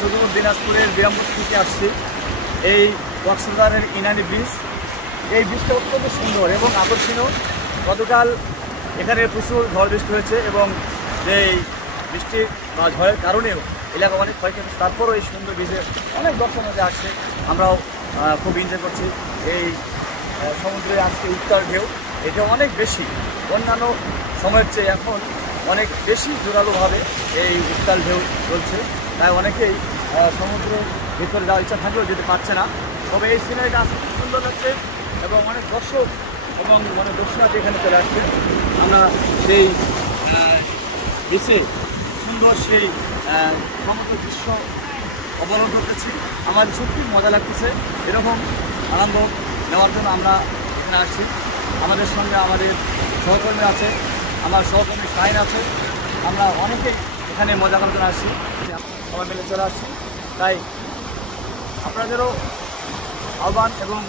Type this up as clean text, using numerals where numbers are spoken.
সুদূর দিনাজপুরের বিরামপুর থেকে আসছি। এই কক্সবাজারের ইনানি ব্রিজ, এই ব্রিজটা অত্যন্ত সুন্দর এবং আকর্ষণীয়। গতকাল এখানে প্রচুর ঝড় বৃষ্টি হয়েছে এবং এই বৃষ্টির বা ঝড়ের কারণেও এলাকা অনেক ক্ষয়ক্ষতি, তারপরও এই সুন্দর ব্রিজে অনেক দর্শক মধ্যে আসছে। আমরাও খুব এনজয় করছি। এই সমুদ্রে আজকে উত্তাল ঢেউ, এটা অনেক বেশি, অন্যান্য সময়ের চেয়ে এখন অনেক বেশি জোরালোভাবে এই উত্তাল ঢেউ চলছে। তাই অনেকেই সমুদ্রের ভিতরে যাওয়ার ইচ্ছা থাকলেও যেতে পারছে না। তবে এই সিনারিটা আসলে খুব সুন্দর লাগছে এবং অনেক দর্শক এবং অনেক দর্শনার্থী এখানে চলে আসছে। আমরা সেই বিচে সুন্দর সেই সমুদ্র দৃশ্য অবলোকন করতেছি। আমার সত্যি মজা লাগতেছে। এরকম আনন্দ নেওয়ার জন্য আমরা এখানে আসছি। আমাদের সঙ্গে আমাদের সহকর্মী আছে, আমার সহকর্মী শাহিন আছে। আমরা অনেকেই এখানে মজা করার জন্য আসছি, সবাই মিলে চলে আসছি। তাই আপনাদেরও আহ্বান এবং